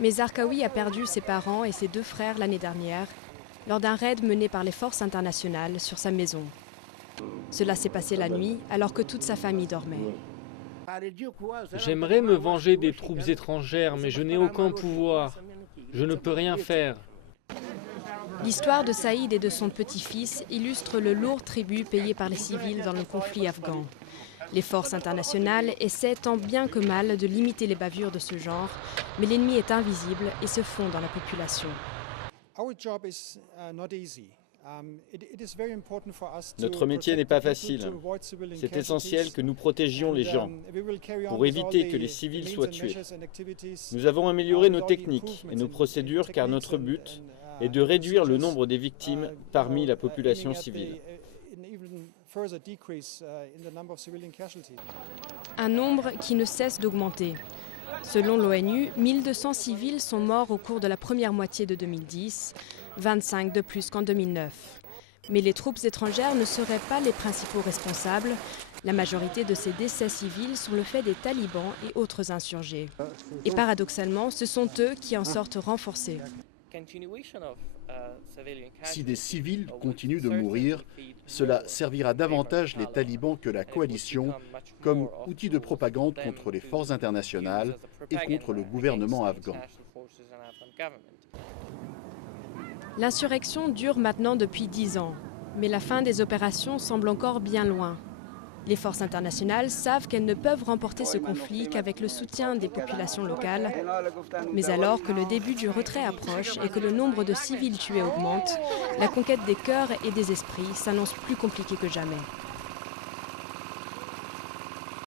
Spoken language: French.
Mais Zarqawi a perdu ses parents et ses 2 frères l'année dernière lors d'un raid mené par les forces internationales sur sa maison. Cela s'est passé la nuit alors que toute sa famille dormait. J'aimerais me venger des troupes étrangères, mais je n'ai aucun pouvoir. Je ne peux rien faire. L'histoire de Saïd et de son petit-fils illustre le lourd tribut payé par les civils dans le conflit afghan. Les forces internationales essaient tant bien que mal de limiter les bavures de ce genre, mais l'ennemi est invisible et se fond dans la population. Notre métier n'est pas facile. C'est essentiel que nous protégions les gens pour éviter que les civils soient tués. Nous avons amélioré nos techniques et nos procédures car notre but est de réduire le nombre des victimes parmi la population civile. Un nombre qui ne cesse d'augmenter. Selon l'ONU, 1200 civils sont morts au cours de la première moitié de 2010, 25 de plus qu'en 2009. Mais les troupes étrangères ne seraient pas les principaux responsables. La majorité de ces décès civils sont le fait des talibans et autres insurgés. Et paradoxalement, ce sont eux qui en sortent renforcés. Si des civils continuent de mourir, cela servira davantage les talibans que la coalition comme outil de propagande contre les forces internationales et contre le gouvernement afghan. L'insurrection dure maintenant depuis 10 ans, mais la fin des opérations semble encore bien loin. Les forces internationales savent qu'elles ne peuvent remporter ce conflit qu'avec le soutien des populations locales. Mais alors que le début du retrait approche et que le nombre de civils tués augmente, la conquête des cœurs et des esprits s'annonce plus compliquée que jamais.